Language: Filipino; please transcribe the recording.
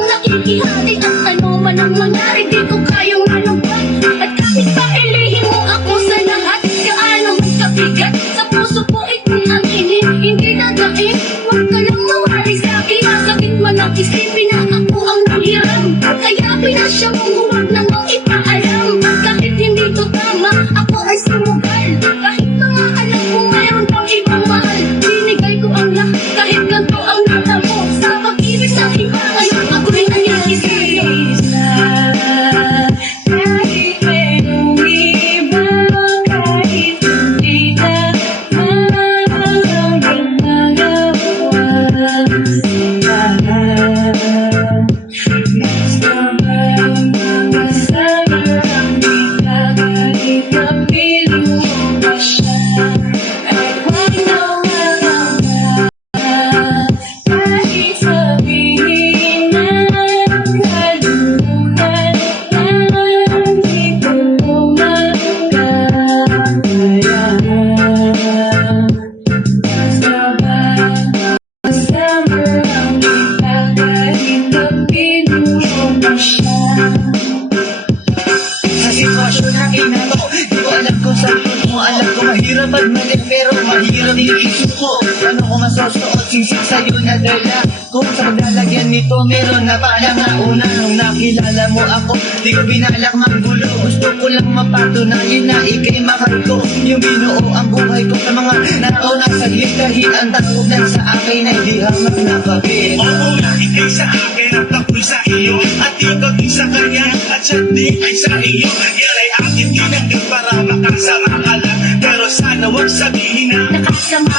Nakikihati at ano man ang mangyari, di ko kayang malungkot. At kahit pa ilihin mo ako sa lahat, gaano man kabigat sa puso ko itong aminin, hindi nadain. Huwag ka lang mawari sa'kin, masakit man ang isipin na ako ang nanghiram. Kaya pinasya mong huwag namang ipaalam. At kahit hindi to tama, ako ay sumugal. Kahit mga alam kong mayroon pang ibang mahal, binigay ko ang lahat kahit ganito ang natamo. Sa pag-ibig sa iba, ngayon ako'y mahirap at mali, pero mahirap iisuko. Ano ko masusuot, singsik sa'yo na dala. Kung sa paglalagyan nito, meron na pala nga una. Nung nakilala mo ako, di ko binalak maggulo. Gusto ko lang mapatunayan na ikay mahal ko. Yung binuo ang buhay ko sa mga nauna saglit. Kahit ang tawag na sa akin ay di hamak na kapit. Oo nga, ikay sa akin at ako'y sa iyo. At ikaw din sa kanya at siya din ay sa iyo. Yan ay akin ginagin para makasama ka lang. Pero sana wag sabihin na nakasama